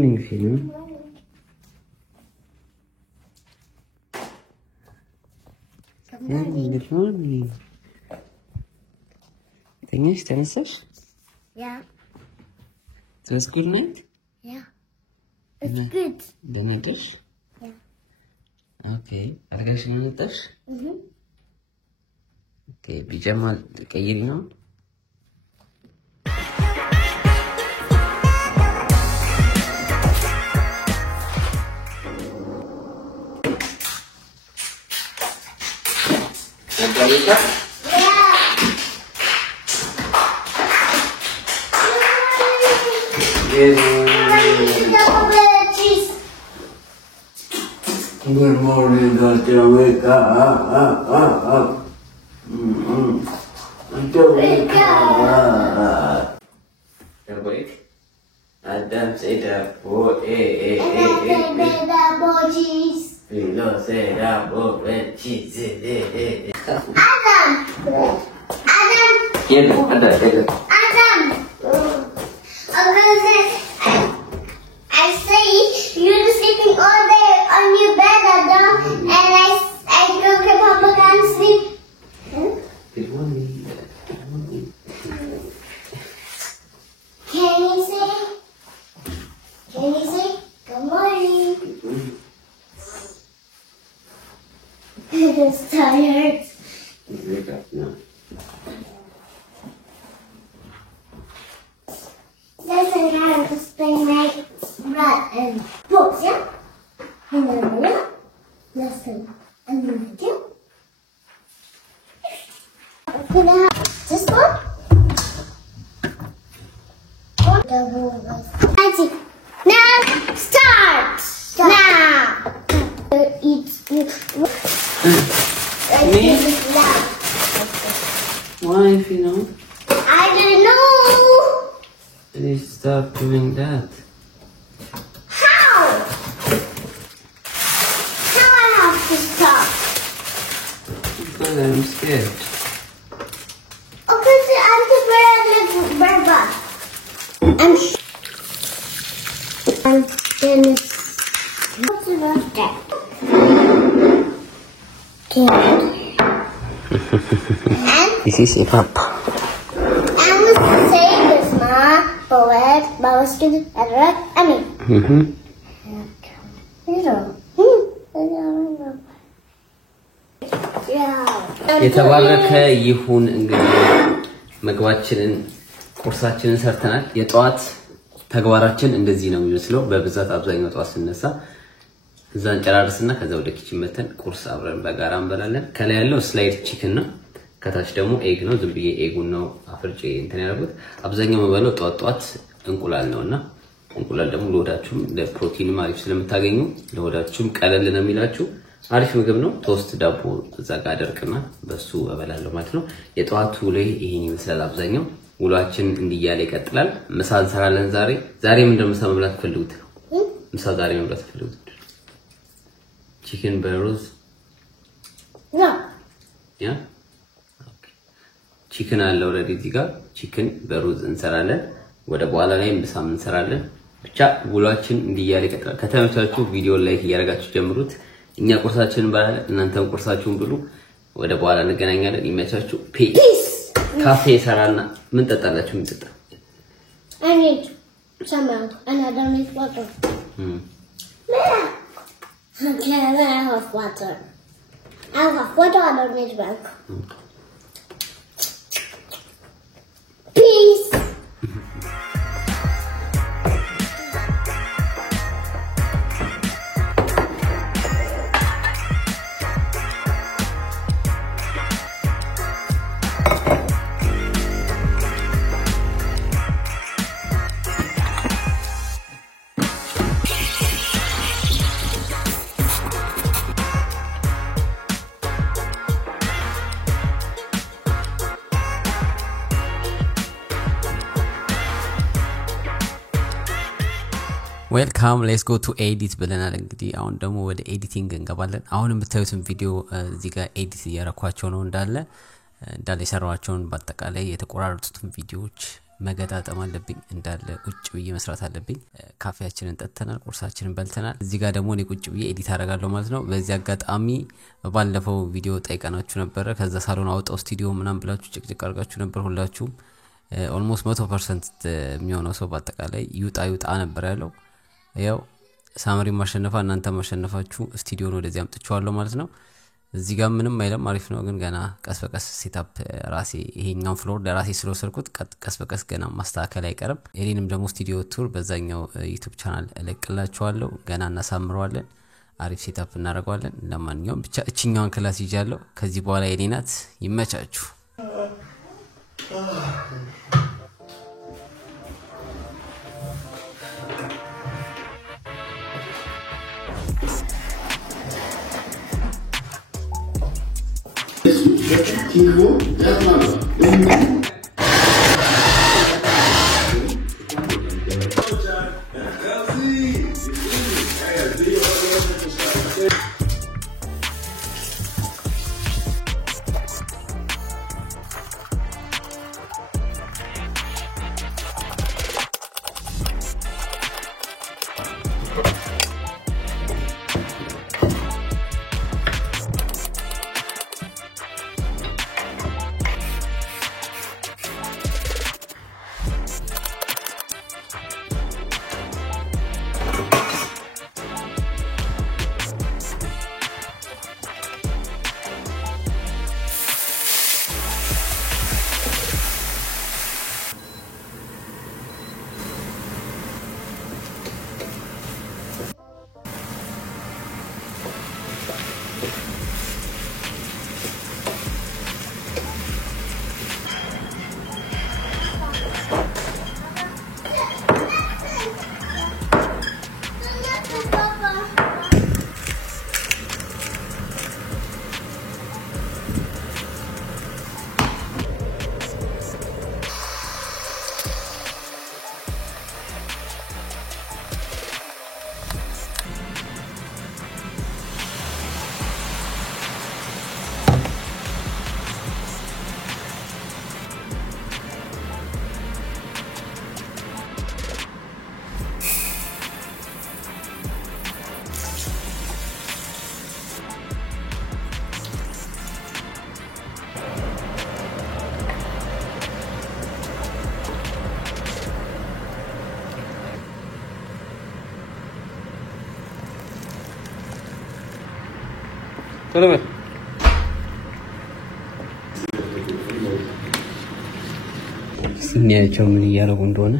morning, Fino. Good morning. Finish, Tennessee? Yeah. So it's good night? Yeah. It's good. The night? Yeah. Okay. Are you going to touch? Okay. Pijama, kayiri no? Yeah. Good morning, Dr. Wake up. Wake up. Wake. Adam said that boy, cheese. Philo said that boy, cheese. Adam. Adam. I say you're sleeping all day on your bed, Adam, and I go to Papa and sleep. Good morning. Can you say good morning? I'm just tired. Wake up now. Listen, I have to spend my bread and books, yeah? And then listen, and then again. Can I have this one? Magic. Now start. Now. Eat. Me? Why, Philo? I don't know. Please stop doing that. How? How I have to stop? Because I'm scared. Okay, so I'm the bird. And then it's what's about that? Okay. And This is a pup. I was saying this, Ma, poet, Bawaskin, Edward, I mean. የተባረከ ይሁን እንግዲህ ምግባችንን ቁርሳችንን ሰርተናል የጧት ተግባራችን እንደዚህ ነው የሚመስለው በብዛት አብዛኛው ጧት ስነሳ እዛን ጨራርስና ከዛ ወደ ኪችን መተን ቁርስ አብረን በጋራ እንበላለን ከላይ ያለው ስላይድ ቺክን ነው ከታች ደግሞ ኤግ ነው ዝም ብዬ ኤጉን ነው አፍርጬ እንትን ያደረኩት አብዛኛው መበለው ጧት እንቁላል ነውና እንቁላል ደግሞ ለወዳችሁም ለፕሮቲን ማሪፍ ስለምታገኙ ለወዳችሁም ቀለል ነው የሚላችሁ አሪፍ ምግብ ነው ቶስት ዳቦ እዛ ጋር አደርቅና በሱ እበላለሁ ማለት ነው የጧቱ ላይ ይሄን ይመስላል አብዛኛው ውሏችን እንዲያለ ይቀጥላል ምሳ እንሰራለን ዛሬ ምን እንደምሳ መብላት ፈልጉት ምሳ ዛሬ መብላት ፈልጉት chicken burrows No. Yeah okay chicken አለ already እዚህ ጋር chicken burrows እንሰራለን ወደ በኋላ ላይ ምሳ እንሰራለን ብቻ ውሏችን እንዲያለ ይቀጥላል ከተመቻችሁ ቪዲዮ ላይክ እያደረጋችሁ ጀምሩት እኛ ቁርሳችንን ባለ እናንተም ቁርሳችሁን ብሉ ወደ በኋላ እንገናኛለን ይመቻችሁ ፒስ ካፌ ሰራና ምን ተጣላችሁ ምን ተጣ I need some milk and I don't need water. Okay, I have water. I have water, I don't need milk. Peace. Welcome, let's go to edit ብለናል እንግዲህ አሁን ደግሞ ወደ ኤዲቲንግ እንገባለን አሁን የምታዩትን ቪዲዮ እዚህ ጋር ኤዲት ያረኳቸው ነው እንዳለ የሰራዋቸውን በአጠቃላይ የተቆራረጡትን ቪዲዮዎች መገጣጠም አለብኝ እንዳለ ቁጭ ብዬ መስራት አለብኝ ካፌያችንን ጠጥተናል ቁርሳችንን በልተናል እዚህ ጋር ደግሞ እኔ ቁጭ ብዬ ኤዲት አደርጋለሁ ማለት ነው በዚህ አጋጣሚ ባለፈው ቪዲዮ ጠይቀናችሁ ነበር ከዛ ሳሎን አውጣው ስቱዲዮ ምናምን ብላችሁ ጭቅጭቅ አድርጋችሁ ነበር ሁላችሁም ኦልሞስት 100% የሚሆነው ሰው በአጠቃላይ ይውጣ ነበር ያለው ያው ሳመሪ ማሸነፋ እናንተ ማሸነፋችሁ ስቱዲዮን ወደዚህ አምጥቻለሁ ማለት ነው እዚህ ጋር ምንም አይለም አሪፍ ነው ግን ገና ቀስ በቀስ ሴትአፕ ራሴ ይሄኛው ፍሎር ለራሴ ስለወሰድኩት ቀስ በቀስ ገና ማስተካከል አይቀርም ኤሊንም ደግሞ ስቱዲዮ ቱር በዛኛው ዩቲዩብ ቻናል እለቅላችኋለሁ ገና እናሳምረዋለን አሪፍ ሴትአፕ እናደርጋለን ለማንኛውም ብቻ እቺኛውን ክላስ ይጃለሁ ከዚህ በኋላ ኤሊናት ይመቻችሁ Tolong. ስንያቸው ምን እያደረጉ እንደሆነ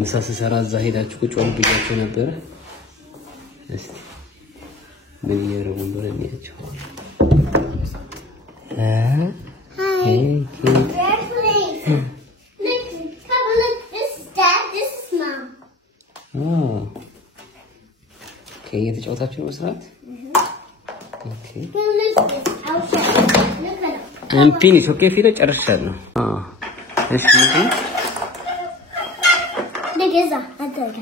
መሳሰ ሰራ እዛ ሄዳችሁ ቁጭ ብያችሁ ነበር እስቲ ምን እያደረጉ እንደሆነ እንያቸው እየተጫወታችሁ ነው መስራት Finish, okay, filo ጨርሻለሁ እሺ ምንድነው ለገዛ አደረጋ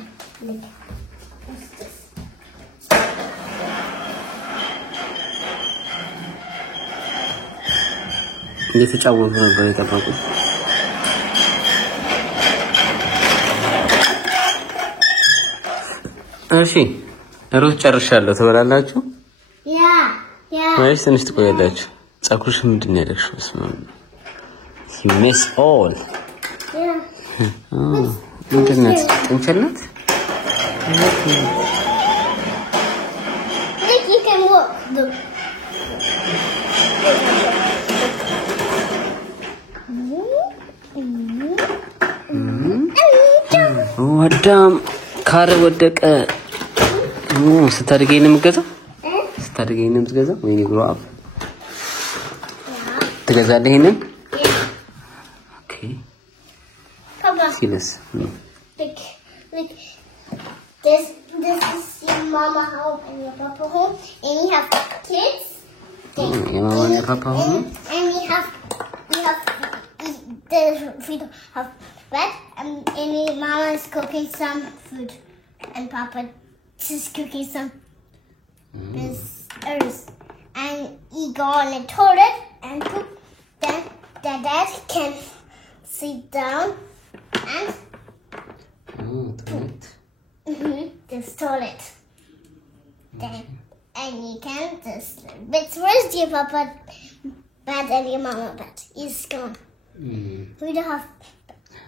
እየተጫወቱ ነበር የጠበቁት እሺ ሩዝ ጨርሻለሁ ተበላላችሁ ያ ወይስ ትንሽ ትቆያላችሁ ጸኩርሽ ምንድነው ያለሽው you miss all ምንድነው እንችልናት you can walk ወዳም ካረ ወደቀ ስታድገኝ ነው የምትገዛው ስታድገኝ ነው የምትገዛው ወይ ነው grow up ትገዛለህ ይሄንን ኦኬ ሲለስ like this is your mama home and your papa home and you have kids your mama and your papa home and we have we have bed and mama is cooking some food and papa is cooking some earth and you go on the toilet and cook then the dad can sit down toilet. This toilet. Then, and you can just. But where's your papa bed and your mama bed? It's gone. We don't have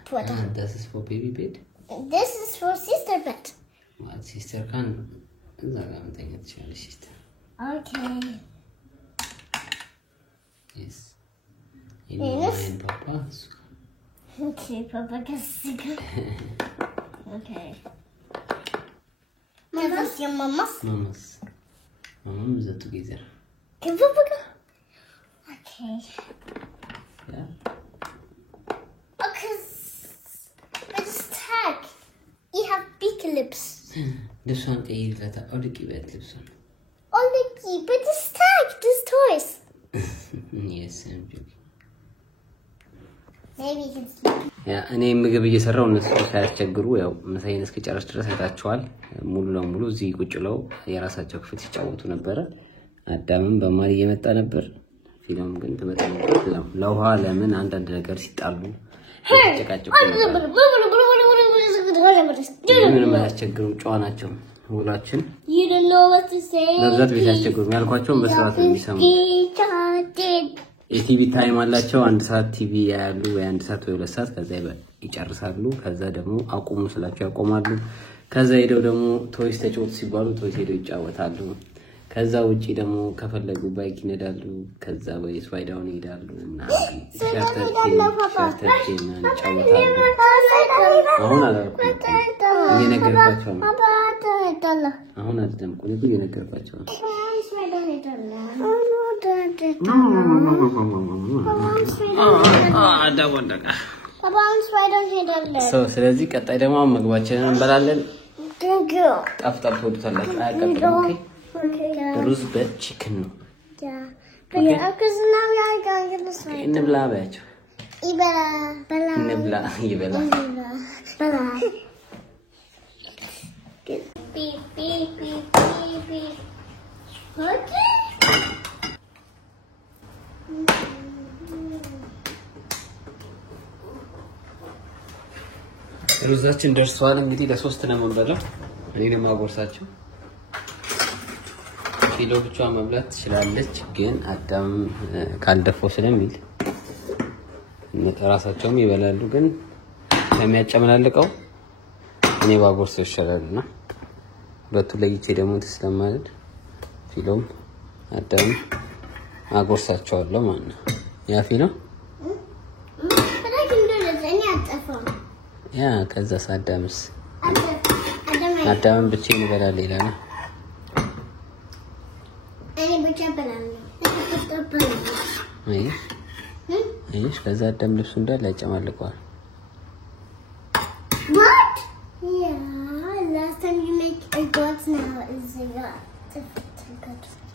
put. This is for baby bed. This is for sister bed. What sister can? I'm thinking it's your sister. Okay. Yes. Yes. And Papa. Okay, Papa gets sick. Okay. This is your mama's. Mama's are together. Can Papa go? Okay. Yeah. Okay. But it's tag. You have big lips. This one is like a old bed lips on. Only key, but it's tag. This toys. Yes, I'm joking. Maybe you can sleep. ያ እኔ ምግብ እየሰራው እነሱ ሳያስቸግሩ ያው መሳይን እስከጨረስ ድረስ አይታችኋል። ሙሉ ለሙሉ እዚህ ቁጭ ብለው የራሳቸው ክፍል ሲጫወቱ ነበር። አዳምም በማር እየመጣ ነበር። ፊልም ግን ተመጣ ነበር። ለውሃ ለምን አንዳንድ ነገር ሲጣሉ ተጨቃጨቁ ነበር። ምንም አያስቸግሩ ጨዋ ናቸው ሁላችን። You don't know what to say. በብዛት ቤት ያስቸግሩ ያልኳቸውን በስርዓት የሚሰሙ የቲቪ ታይም አላቸው። አንድ ሰዓት ቲቪ ያያሉ ወይ አንድ ሰዓት ወይ 2 ሰዓት ከዛ ይጨርሳሉ። ከዛ ደግሞ አቁሙ ስላቸው ያቆማሉ። ከዛ ሄደው ደግሞ ቶይስ ተጫወቱ ሲባሉ ቶይስ ሄደው ይጫወታሉ። ከዛ ውጪ ደግሞ ከፈለጉ ባይክ ይነዳሉ። ከዛ ወይ ስዋይዳውን ይሄዳሉ እና ሻርተርቴና ይጫወታሉ። አሁን አላልኩም እየነገርኳቸው ነው። አሁን አይደለም ቁልቁ እየነገርኳቸው ነው። ስለዚህ ቀጣይ ደግሞ ምግባችንን እንበላለን። ጣፍጣፍ ወዱታላችሁ አያቀጥም። ኦኬ ሩዝ በቺክን ነው። እንብላ ባያቸው እንብላ ይበላ ሩዛችን ደርሷል። እንግዲህ ለሶስት ነው የምንበላው። እኔ ደግሞ አጎርሳችሁ ኪሎ ብቻ መብላት ትችላለች፣ ግን አዳም ካልደፈው ስለሚል ራሳቸውም ይበላሉ። ግን ለሚያጨመላልቀው እኔ ባጎርስ ይሻላልና በቱ ለይቼ ደግሞ ተስለማለት ፊሎም አዳም አጎርሳቸዋለሁ ማለት ነው። ያፊ ነው ያ ከዛ ሳዳምስ አዳም ብቻ ይበላል ይላል። እኔ ብቻ በላለሁ። እሺ ከዛ አዳም ልብሱ እንዳለ ያጨማልቀዋል። What? Yeah, last time you make a goat now is a goat.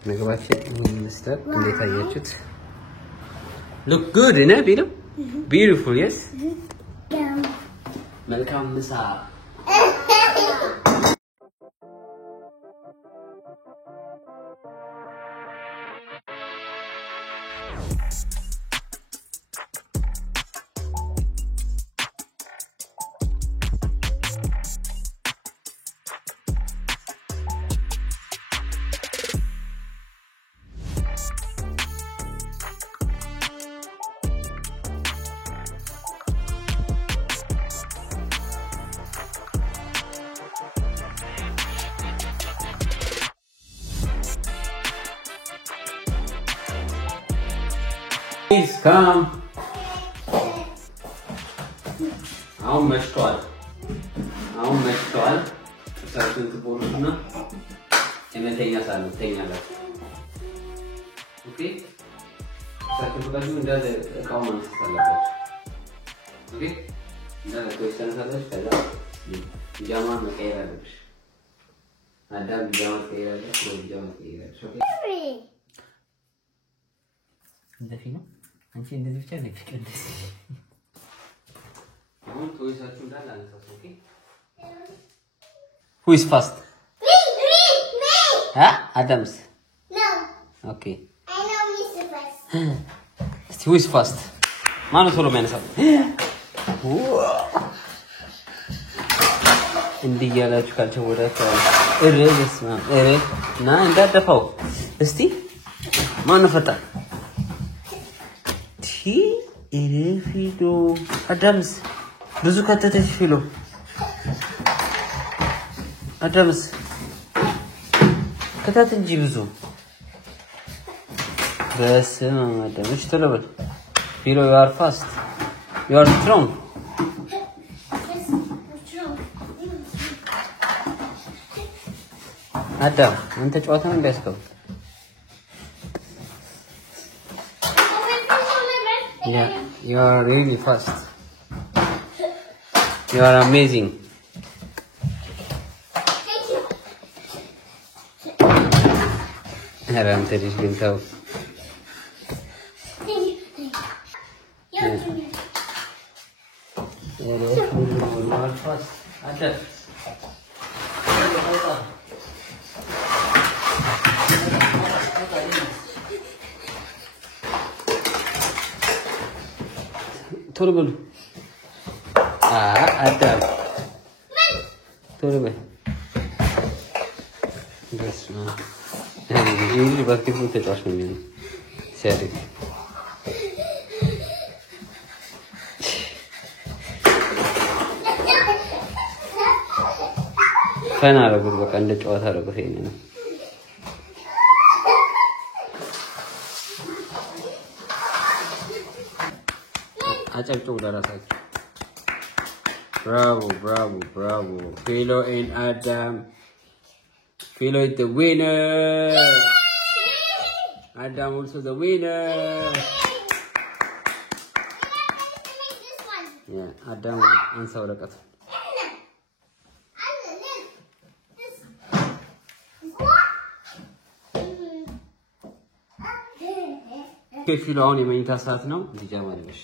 ምግባችን ይመስላል። እንዴት አያችሁት? Look good, isn't it? Beautiful, yes? Yeah. መልካም ምሳ Please come. አሁን መሽቷል። እሳቱን ትቦሉና የመተኛ ሳሎን ተኛላችሁ። ኦኬ እሳቱን ትቦሉ እንዳለ እቃው ማንሳት አለባችሁ። ኦኬ እንዳለ ተወሰነታለች። ከዛ ፒጃማ መቀየር አለብሽ። አዳም ፒጃማ መቀየር አለብሽ። ፒጃማ መቀየር አለብሽ። ኦኬ እንደዚህ ነው። አንቺ እንደዚህ ብቻ ነው ፍቅንደስ አሁን ቶይሳችሁ እንዳለ አንሳሱ። ኦኬ who is fast? Me. Adams. No. Okay. I know Mr. Fast. who is fast? ማነው ቶሎ የሚያነሳው? እንዲህ ያላችሁ ካልተወዳችሁ እረስማ ና እንዳደፋው እስቲ ማን ፈጣን ቲ ፊሎ አዳምስ ብዙ ከተተሽ ፊሎ አዳምስ ከታት እንጂ ብዙ በስመ አብ አዳምሽ ተለበል ፊሎ you are fast you are strong አዳም አንተ ጨዋታውን እንዳያስከው Yeah, you are really fast. You are amazing. Haram teris bintau. You are fast. Ada. थोड़ा बोलो आता थोड़ा बोल बस ये बात की पूछते तो आशुन नहीं सही फैन आ रहा है कुछ बकांडे चौथा आ रहा है कहीं नहीं አጨብጭቡ ለራሳችሁ bravo Philo and Adam Philo is the winner Adam also the winner yeah Adam አንሳ ወረቀቱ ፊሎ አሁን የመኝታ ሰዓት ነው ቢጃማ ልበሽ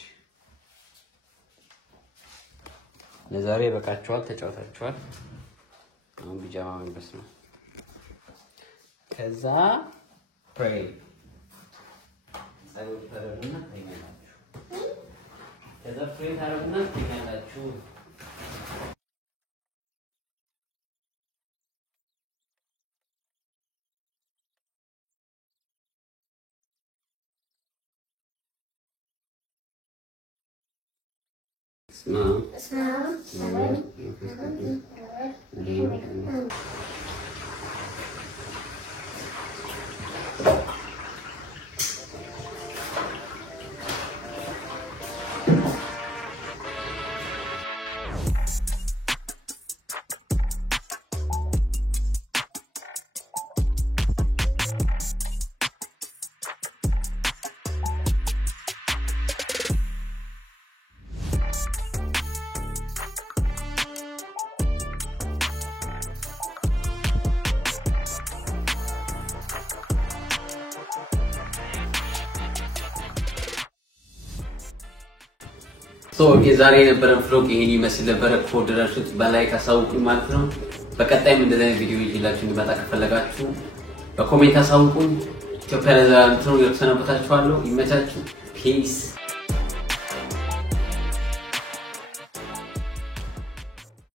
ለዛሬ በቃችኋል ተጫውታችኋል አሁን ቢጃማ መልበስ ነው ከዛ ፕሬይ ጸሎት ታደርጉና ትተኛላችሁ ከዛ ፕሬይ ታደርጉና ትተኛላችሁ Smell. So የዛሬ የነበረን ፍሎግ ይሄን ይመስል ነበር ከወደዳችሁት በላይክ አሳውቁኝ ማለት ነው በቀጣይም እንደዚህ አይነት ቪዲዮ ይዤላችሁ እንድመጣ ከፈለጋችሁ በኮሜንት አሳውቁኝ ኢትዮጵያ ለዘላለም ትኑር ይሰናበታችኋለሁ ይመቻችሁ ፒስ